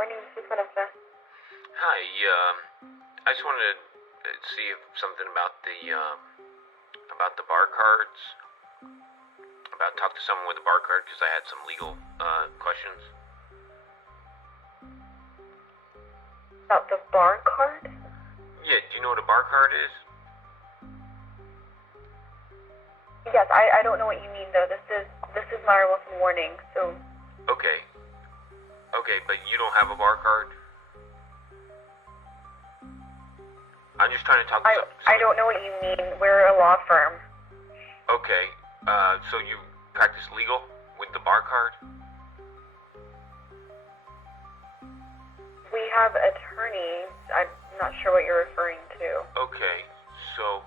morning. This is Vanessa. Hi, I just wanted to see if something about the bar cards. Talk to someone with a bar card because I had some legal questions. About the bar card? Yeah, do you know what a bar card is? Yes, I don't know what you mean though. This is Myra Wilson Warning. So. Okay, but you don't have a bar card? I'm just trying to talk to I don't know what you mean. We're a law firm. Okay, so you practice legal with the bar card? We have attorneys. I'm not sure what you're referring to. Okay, so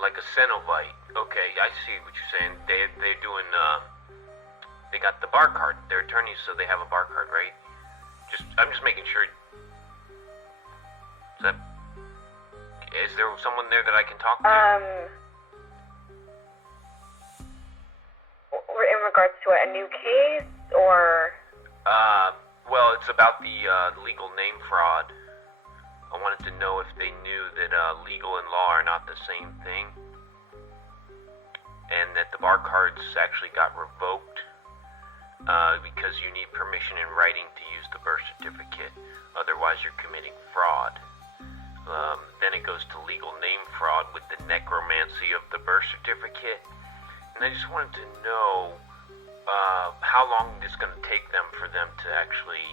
like a Cenovite. Okay, I see what you're saying. They're doing they got the bar card. They're attorneys, so they have a bar card, right? I'm just making sure. Is there someone there that I can talk to? In regards to a new case, or? Well, it's about the legal name fraud. I wanted to know if they knew that legal and law are not the same thing, and that the bar cards actually got revoked because you need permission in writing to use the birth certificate. Otherwise, you're committing fraud. Then it goes to legal name fraud with the necromancy of the birth certificate. And I just wanted to know how long it's going to take them for them to actually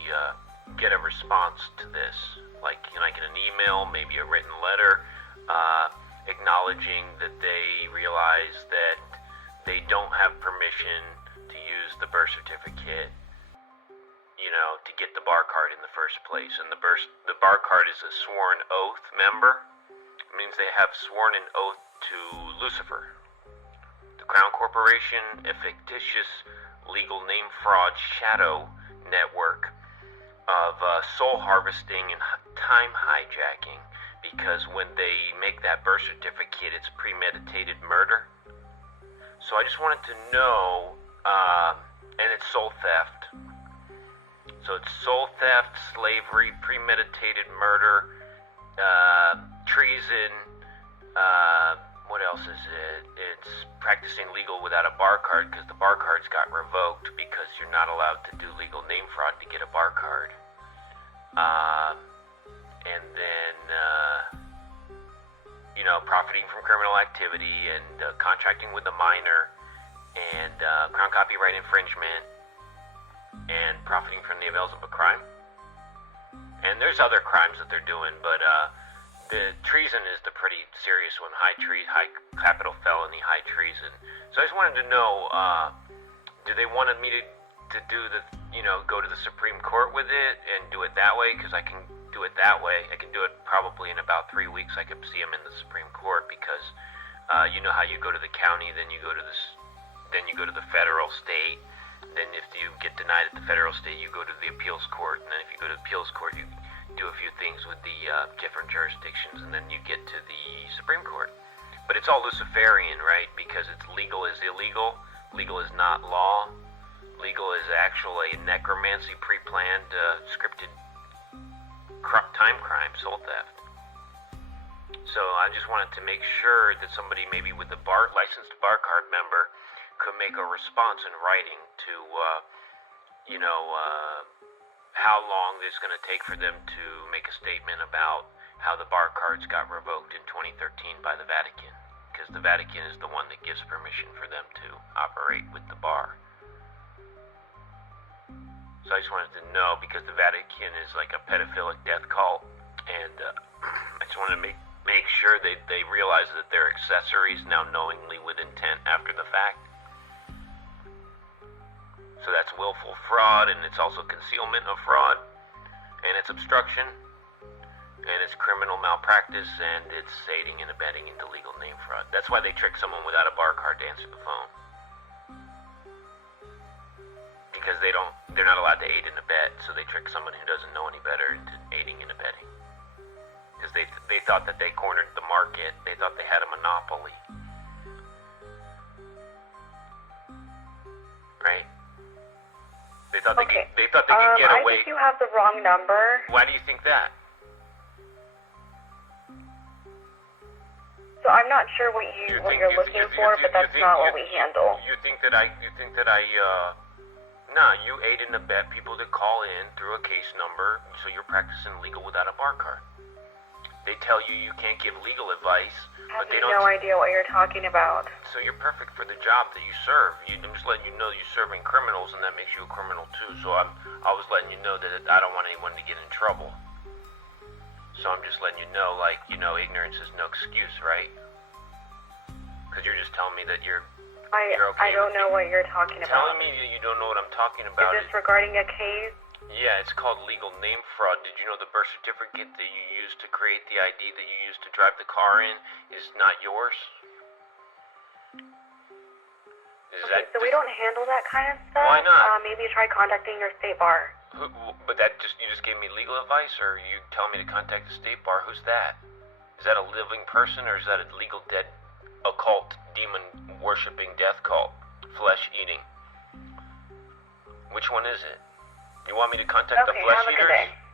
get a response to this. Like, can I get an email, maybe a written letter, acknowledging that they realize that they don't have permission to use the birth certificate, to get the bar card in the first place. And the bar card is a sworn oath member. It means they have sworn an oath to Lucifer, the Crown Corporation, a fictitious legal name fraud shadow network of soul harvesting and time hijacking, because when they make that birth certificate, it's premeditated murder. So I just wanted to know, and it's soul theft. So it's soul theft, slavery, premeditated murder, treason, what else is it? It's practicing legal without a bar card because the bar cards got revoked because you're not allowed to do legal name fraud to get a bar card. And then, profiting from criminal activity and contracting with a minor and crown copyright infringement and profiting from the avails of a crime. And there's other crimes that they're doing, but the treason is the pretty serious one. High capital felony, high treason. So I just wanted to know, do they want me to do go to the Supreme Court with it and do it that way? Because I can do it that way. I can do it probably in about 3 weeks. I could see them in the Supreme Court because you know how you go to the county, then you go to the federal, state. Then if you get denied at the federal, state, you go to the appeals court. And then if you go to the appeals court, you do a few things with the different jurisdictions, and then you get to the Supreme Court. But it's all Luciferian, right? Because it's legal is illegal. Legal is not law. Legal is actually necromancy, pre-planned, scripted time crime, soul theft. So I just wanted to make sure that somebody maybe with a licensed bar card member could make a response in writing to, how long it's going to take for them to make a statement about how the bar cards got revoked in 2013 by the Vatican. Because the Vatican is the one that gives permission for them to operate with the bar. So I just wanted to know, because the Vatican is like a pedophilic death cult, and I just wanted to make sure they realize that they're accessories now knowingly with intent after the fact. So that's willful fraud, and it's also concealment of fraud, and it's obstruction, and it's criminal malpractice, and it's aiding and abetting into legal name fraud. That's why they trick someone without a bar card to answer the phone. Because they're not allowed to aid and abet, so they trick someone who doesn't know any better into aiding and abetting. Because they thought that they cornered the market. They thought they had a monopoly. Right? They thought they Okay. could get I away. think you have the wrong number. Why do you think that? So I'm not sure what you're looking for, but that's not what we handle. You think that I nah, you aid and abet people to call in through a case number, so you're practicing legal without a bar card. They tell you you can't give legal advice, I but have they don't. no idea what you're talking about. So you're perfect for the job that you serve. I'm just letting you know you're serving criminals, and that makes you a criminal too. So I was letting you know that I don't want anyone to get in trouble. So I'm just letting you know, like, ignorance is no excuse, right? Because you're just telling me that you're okay. I don't know what you're talking about. Telling me that you don't know what I'm talking about. Is this regarding a case? Yeah, it's called legal name fraud. Did you know the birth certificate that you used to create the ID that you used to drive the car in is not yours? So we don't handle that kind of stuff? Why not? Maybe try contacting your state bar. But you just gave me legal advice, or you tell me to contact the state bar? Who's that? Is that a living person, or is that a legal dead occult, demon-worshipping death cult, flesh-eating? Which one is it? You want me to contact the flesh have a good eaters? day.